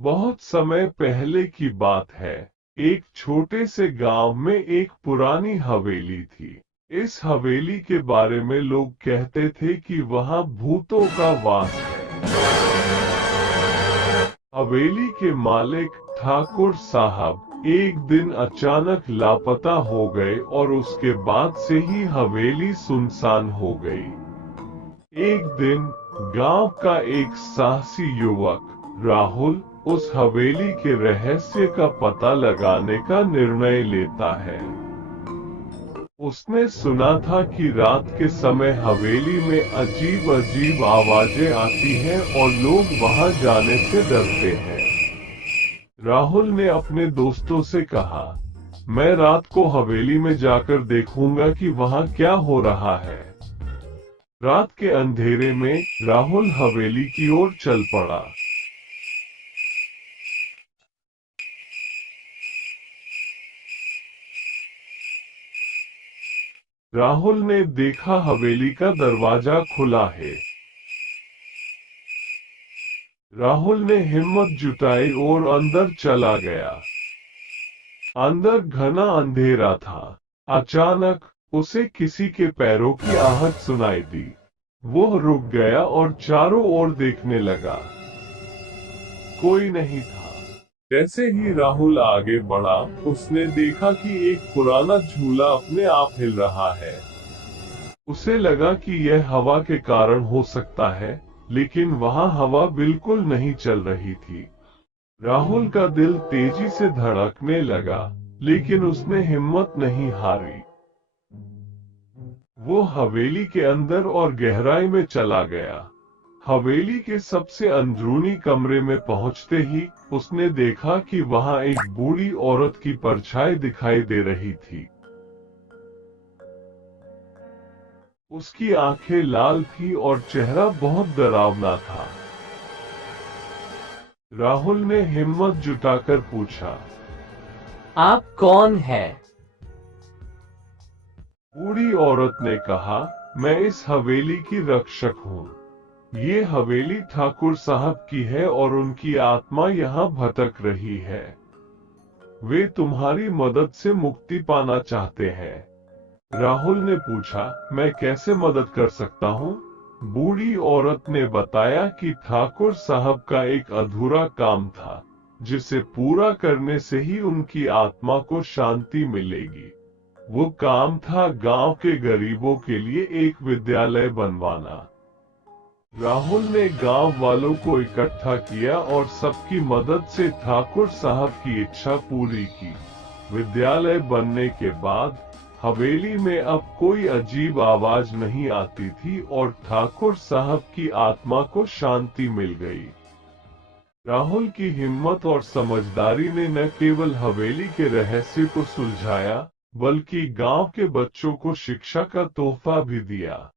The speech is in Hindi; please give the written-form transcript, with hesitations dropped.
बहुत समय पहले की बात है। एक छोटे से गांव में एक पुरानी हवेली थी। इस हवेली के बारे में लोग कहते थे कि वहां भूतों का वास है। हवेली के मालिक ठाकुर साहब एक दिन अचानक लापता हो गए और उसके बाद से ही हवेली सुनसान हो गई। एक दिन गांव का एक साहसी युवक राहुल उस हवेली के रहस्य का पता लगाने का निर्णय लेता है। उसने सुना था कि रात के समय हवेली में अजीब अजीब आवाजें आती हैं और लोग वहां जाने से डरते हैं। राहुल ने अपने दोस्तों से कहा, मैं रात को हवेली में जाकर देखूंगा कि वहां क्या हो रहा है। रात के अंधेरे में राहुल हवेली की ओर चल पड़ा। राहुल ने देखा हवेली का दरवाजा खुला है। राहुल ने हिम्मत जुटाई और अंदर चला गया। अंदर घना अंधेरा था। अचानक उसे किसी के पैरों की आहट सुनाई दी। वो रुक गया और चारों ओर देखने लगा। कोई नहीं था। जैसे ही राहुल आगे बढ़ा, उसने देखा कि एक पुराना झूला अपने आप हिल रहा है। उसे लगा कि यह हवा के कारण हो सकता है, लेकिन वहां हवा बिल्कुल नहीं चल रही थी। राहुल का दिल तेजी से धड़कने लगा, लेकिन उसने हिम्मत नहीं हारी। वो हवेली के अंदर और गहराई में चला गया। हवेली के सबसे अंदरूनी कमरे में पहुंचते ही उसने देखा कि वहां एक बूढ़ी औरत की परछाई दिखाई दे रही थी। उसकी आंखें लाल थी और चेहरा बहुत डरावना था। राहुल ने हिम्मत जुटाकर पूछा, आप कौन हैं? बूढ़ी औरत ने कहा, मैं इस हवेली की रक्षक हूँ। ये हवेली ठाकुर साहब की है और उनकी आत्मा यहाँ भटक रही है। वे तुम्हारी मदद से मुक्ति पाना चाहते हैं। राहुल ने पूछा, मैं कैसे मदद कर सकता हूँ? बूढ़ी औरत ने बताया कि ठाकुर साहब का एक अधूरा काम था, जिसे पूरा करने से ही उनकी आत्मा को शांति मिलेगी। वो काम था गांव के गरीबों के लिए एक विद्यालय बनवाना। राहुल ने गांव वालों को इकट्ठा किया और सबकी मदद से ठाकुर साहब की इच्छा पूरी की। विद्यालय बनने के बाद हवेली में अब कोई अजीब आवाज नहीं आती थी और ठाकुर साहब की आत्मा को शांति मिल गई। राहुल की हिम्मत और समझदारी ने न केवल हवेली के रहस्य को सुलझाया, बल्कि गांव के बच्चों को शिक्षा का तोहफा भी दिया।